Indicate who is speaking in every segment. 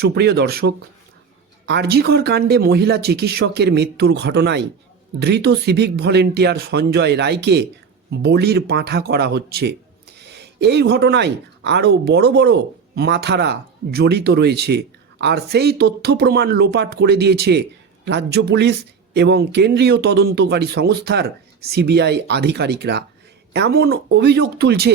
Speaker 1: সুপ্রিয় দর্শক, আরজিকর কাণ্ডে মহিলা চিকিৎসকের মৃত্যুর ঘটনায় ধৃত সিভিক ভলেন্টিয়ার সঞ্জয় রায়কে বলির পাঁঠা করা হচ্ছে। এই ঘটনায় আরও বড় বড় মাথারা জড়িত রয়েছে আর সেই তথ্য প্রমাণ লোপাট করে দিয়েছে রাজ্য পুলিশ এবং কেন্দ্রীয় তদন্তকারী সংস্থার সিবিআই আধিকারিকরা। এমন অভিযোগ তুলছে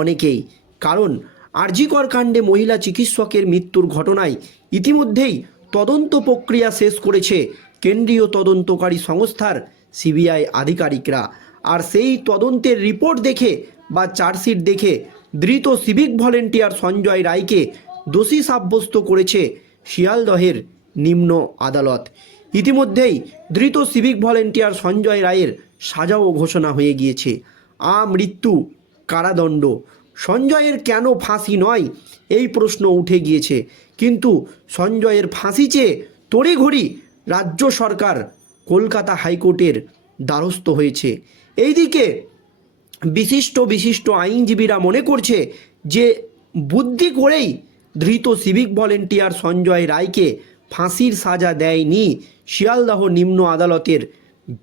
Speaker 1: অনেকেই, কারণ আরজিকর কাণ্ডে মহিলা চিকিৎসকের মৃত্যুর ঘটনায় ইতিমধ্যেই তদন্ত প্রক্রিয়া শেষ করেছে কেন্দ্রীয় তদন্তকারী সংস্থার সিবিআই আধিকারিকরা। আর সেই তদন্তের রিপোর্ট দেখে বা চার্জশিট দেখে ধৃত সিভিক ভলেন্টিয়ার সঞ্জয় রায়কে দোষী সাব্যস্ত করেছে শিয়ালদহের নিম্ন আদালত। ইতিমধ্যেই ধৃত সিভিক ভলেন্টিয়ার সঞ্জয় রায়ের সাজাও ঘোষণা হয়ে গিয়েছে। আ মৃত্যু কারাদণ্ড। সঞ্জয়ের কেন ফাঁসি নয়? এই প্রশ্ন উঠে গিয়েছে। কিন্তু সঞ্জয়ের ফাঁসি চেয়ে তড়িঘড়ি রাজ্য সরকার কলকাতা হাইকোর্টের দ্বারস্থ হয়েছে। এইদিকে বিশিষ্ট বিশিষ্ট আইনজীবীরা মনে করছে যে বুদ্ধি করেই ধৃত সিভিক ভলেন্টিয়ার সঞ্জয় রায়কে ফাঁসির সাজা দেয়নি শিয়ালদহ নিম্ন আদালতের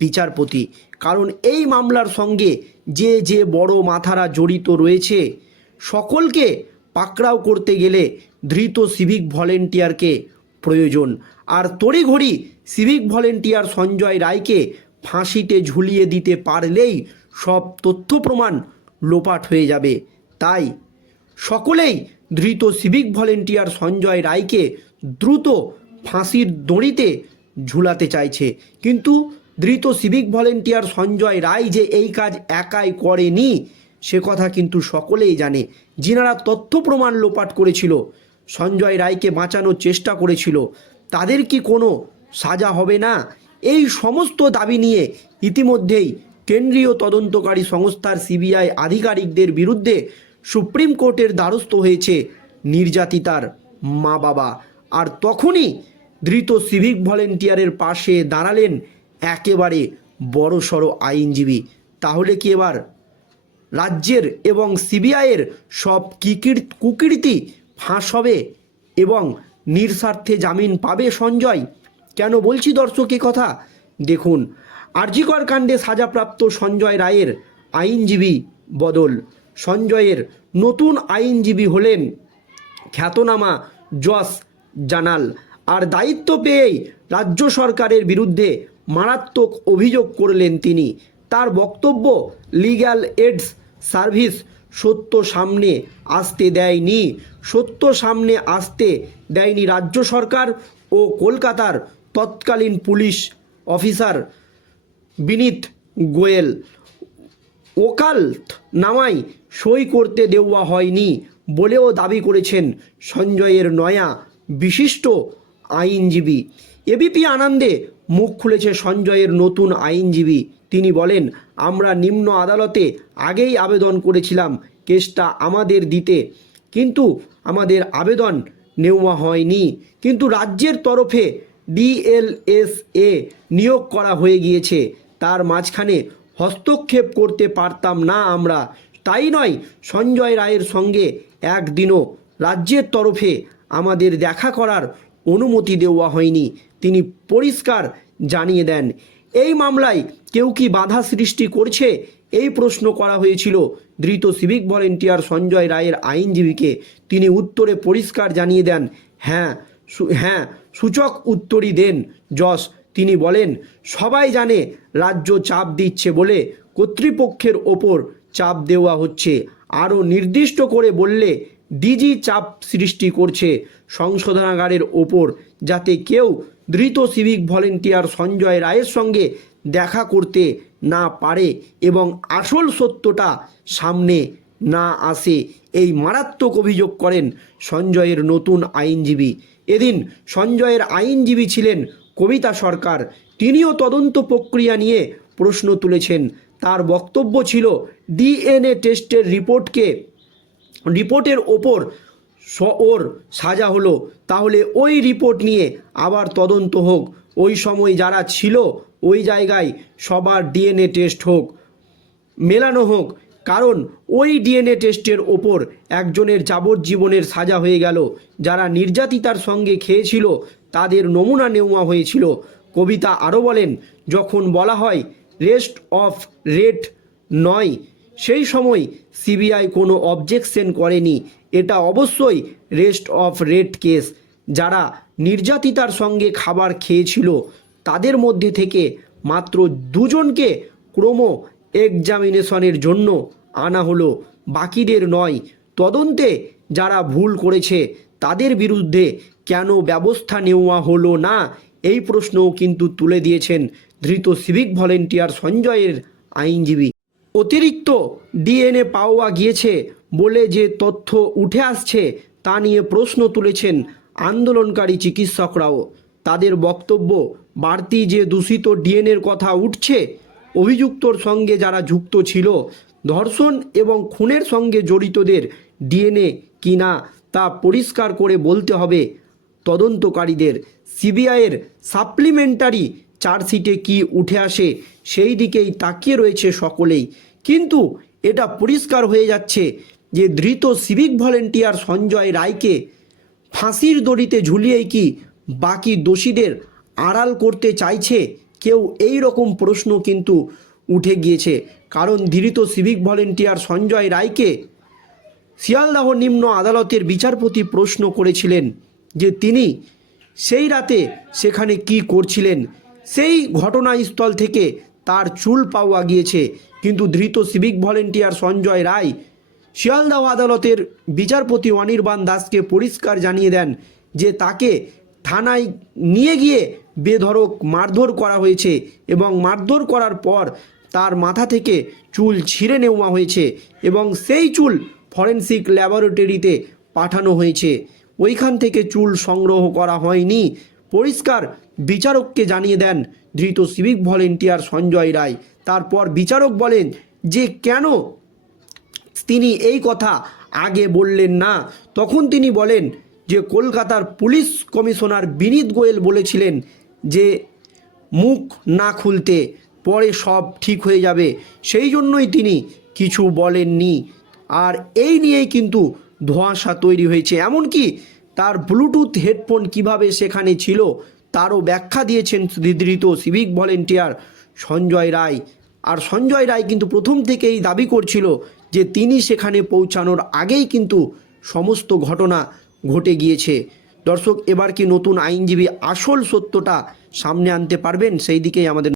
Speaker 1: বিচারপতি। কারণ এই মামলার সঙ্গে যে যে বড় মাথারা জড়িত রয়েছে সকলকে পাকড়াও করতে গেলে ধৃত সিভিক ভলেন্টিয়ারকে প্রয়োজন। আর তড়িঘড়ি সিভিক ভলেন্টিয়ার সঞ্জয় রায়কে ফাঁসিতে ঝুলিয়ে দিতে পারলেই সব তথ্য প্রমাণ লোপাট হয়ে যাবে। তাই সকলেই ধৃত সিভিক ভলেন্টিয়ার সঞ্জয় রায়কে দ্রুত ফাঁসির দড়িতে ঝুলাতে চাইছে। কিন্তু ধৃত সিভিক ভলেন্টিয়ার সঞ্জয় রায় যে এই কাজ একাই করেনি সে কথা কিন্তু সকলেই জানে। যিনারা তথ্য প্রমাণ লোপাট করেছিল, সঞ্জয় রায়কে বাঁচানোর চেষ্টা করেছিল, তাদের কি কোনো সাজা হবে না? এই সমস্ত দাবি নিয়ে ইতিমধ্যেই কেন্দ্রীয় তদন্তকারী সংস্থার সিবিআই আধিকারিকদের বিরুদ্ধে সুপ্রিম কোর্টের দ্বারস্থ হয়েছে নির্যাতিতার মা বাবা আর তখনই ধৃত সিভিক ভলেন্টিয়ারের পাশে দাঁড়ালেন একেবারে বড়সড় আইনজীবী। তাহলে কি এবার রাজ্যের এবং সিবিআইয়ের সব কিকির, কুকীর্তি ফাঁস হবে এবং নিঃস্বার্থে জামিন পাবে সঞ্জয়। কেন বলছি দর্শক এ কথা? দেখুন, আরজিকর কাণ্ডে সাজাপ্রাপ্ত সঞ্জয় রায়ের আইনজীবী বদল। সঞ্জয়ের নতুন আইনজীবী হলেন খ্যাতনামা জস জানাল। আর দায়িত্ব পেয়েই রাজ্য সরকারের বিরুদ্ধে মারাত্মক অভিযোগ করলেন তিনি। তার বক্তব্য লিগ্যাল এডস সার্ভিস সত্য সামনে আসতে দেয়নি। সত্য সামনে আসতে দেয়নি রাজ্য সরকার ও কলকাতার তৎকালীন পুলিশ অফিসার বিনীত গোয়েল। ওকালত নামায় সই করতে দেওয়া হয়নি বলেও দাবি করেছেন সঞ্জয়ের নয়া বিশিষ্ট আইনজীবী। এবিপি আনন্দে মুখ খুলেছে সঞ্জয়ের নতুন আইনজীবী। তিনি বলেন, আমরা নিম্ন আদালতে আগেই আবেদন করেছিলাম, কেসটা আমাদের দিতে। কিন্তু আমাদের আবেদন নেওয়া হয়নি। কিন্তু রাজ্যের তরফে ডিএলএসএ নিয়োগ করা হয়ে গিয়েছে। তার মাঝখানে হস্তক্ষেপ করতে পারতাম না আমরা। তাই নয়, সঞ্জয় রায়ের সঙ্গে একদিনও রাজ্যের তরফে আমাদের দেখা করার অনুমতি দেওয়া হয়নি। তিনি পরিষ্কার জানিয়ে দেন, এই মামলায় কেউ কি বাধা সৃষ্টি করছে? এই প্রশ্ন করা হয়েছিল ধৃত সিভিক ভলেন্টিয়ার সঞ্জয় রায়ের আইনজীবীকে। তিনি উত্তরে পরিষ্কার জানিয়ে দেন হ্যাঁ হ্যাঁ সূচক উত্তরই দেন যশ তিনি বলেন, সবাই জানে রাজ্য চাপ দিচ্ছে বলে কর্তৃপক্ষের ওপর চাপ দেওয়া হচ্ছে। আরও নির্দিষ্ট করে বললে ডিজি চাপ সৃষ্টি করছে সংশোধনাগারের ওপর, যাতে কেউ ধৃত সিভিক ভলেন্টিয়ার সঞ্জয় রায়ের সঙ্গে দেখা করতে না পারে এবং আসল সত্যটা সামনে না আসে, এই মারাত্মক অভিযোগ করেন সঞ্জয়ের নতুন আইনজীবী। এদিন সঞ্জয়ের আইনজীবী ছিলেন কবিতা সরকার। তিনিও তদন্ত প্রক্রিয়া নিয়ে প্রশ্ন তুলেছেন। তার বক্তব্য ছিল, ডিএনএ টেস্টের রিপোর্টকে রিপোর্টের ওপর ওর সাজা হলো। তাহলে ওই রিপোর্ট নিয়ে আবার তদন্ত হোক। ওই সময় যারা ছিল, ওই জায়গায় সবার ডিএনএ টেস্ট হোক, মেলানো হোক। কারণ ওই ডিএনএ টেস্টের ওপর একজনের যাবজ্জীবনের সাজা হয়ে গেল। যারা নির্যাতিতার সঙ্গে খেয়েছিল, তাদের নমুনা নেওয়া হয়েছিল। কবিতা আরও বলেন, যখন বলা হয়, রেস্ট অফ রেট নয় সেই সময় সিবিআই কোনো অবজেকশন করেনি। এটা অবশ্যই রেস্ট অফ রেড কেস। যারা নির্যাতিতার সঙ্গে খাবার খেয়েছিল, তাদের মধ্যে থেকে মাত্র দুজনকে ক্রোমো এক্সামিনেশনের জন্য আনা হলো। বাকিদের নয়। তদন্তে যারা ভুল করেছে, তাদের বিরুদ্ধে কেন ব্যবস্থা নেওয়া হলো না, এই প্রশ্নও কিন্তু তুলে দিয়েছেন ধৃত সিভিক ভলেন্টিয়ার সঞ্জয়ের আইনজীবী। অতিরিক্ত ডিএনএ পাওয়া গিয়েছে বলে যে তথ্য উঠে আসছে তা নিয়ে প্রশ্ন তুলেছেন আন্দোলনকারী চিকিৎসকরাও। তাদের বক্তব্য, বাড়তি যে দূষিত ডিএনএর কথা উঠছে, অভিযুক্তর সঙ্গে যারা যুক্ত ছিল, ধর্ষণ এবং খুনের সঙ্গে জড়িতদের ডিএনএ কিনা তা পরিষ্কার করে বলতে হবে তদন্তকারীদের। সিবিআইয়ের সাপ্লিমেন্টারি চার্জশিটে কি উঠে আসে সেই দিকেই তাকিয়ে রয়েছে সকলেই। কিন্তু এটা পরিষ্কার হয়ে যাচ্ছে যে ধৃত সিভিক ভলেন্টিয়ার সঞ্জয় রায়কে ফাঁসির দড়িতে ঝুলিয়েই কি বাকি দোষীদের আড়াল করতে চাইছে কেউ এই রকম প্রশ্ন কিন্তু উঠে গিয়েছে। কারণ ধৃত সিভিক ভলেন্টিয়ার সঞ্জয় রায়কে শিয়ালদাহ নিম্ন আদালতের বিচারপতি প্রশ্ন করেছিলেন যে তিনি সেই রাতে সেখানে কি করছিলেন? সেই ঘটনাস্থল থেকে তার চুল পাওয়া গিয়েছে। কিন্তু ধৃত সিভিক ভলেন্টিয়ার সঞ্জয় রায় শিয়ালদাহ আদালতের বিচারপতি অনির্বাণ দাসকে পরিষ্কার জানিয়ে দেন যে তাকে থানায় নিয়ে গিয়ে বেধড়ক মারধর করা হয়েছে এবং মারধর করার পর তার মাথা থেকে চুল ছিঁড়ে নেওয়া হয়েছে এবং সেই চুল ফরেন্সিক ল্যাবরেটরিতে পাঠানো হয়েছে। ওইখান থেকে চুল সংগ্রহ করা হয়নি। পরিষ্কার বিচারককে জানিয়ে দেন, ধৃত সিভিক ভলেন্টিয়ার সঞ্জয় রায়। তারপর বিচারক বলেন যে, কেন তিনি এই কথা আগে বললেন না? তখন তিনি বলেন যে, কলকাতার পুলিশ কমিশনার বিনীত গোয়েল বলেছিলেন যে, মুখ না খুলতে, পরে সব ঠিক হয়ে যাবে। সেই জন্যই তিনি কিছু বলেননি। আর এই নিয়েই কিন্তু ধোঁয়াশা তৈরি হয়েছে। এমনকি তার ব্লুটুথ হেডফোন কীভাবে সেখানে ছিল তারও ব্যাখ্যা দিয়েছেন ধৃত সিভিক ভলেন্টিয়ার সঞ্জয় রায়। আর সঞ্জয় রায় কিন্তু প্রথম থেকেই দাবি করছিল যে তিনি সেখানে পৌঁছানোর আগেই কিন্তু সমস্ত ঘটনা ঘটে গিয়েছে। দর্শক, এবার কি নতুন আইনজীবী আসল সত্যটা সামনে আনতে পারবেন? সেই দিকেই আমাদের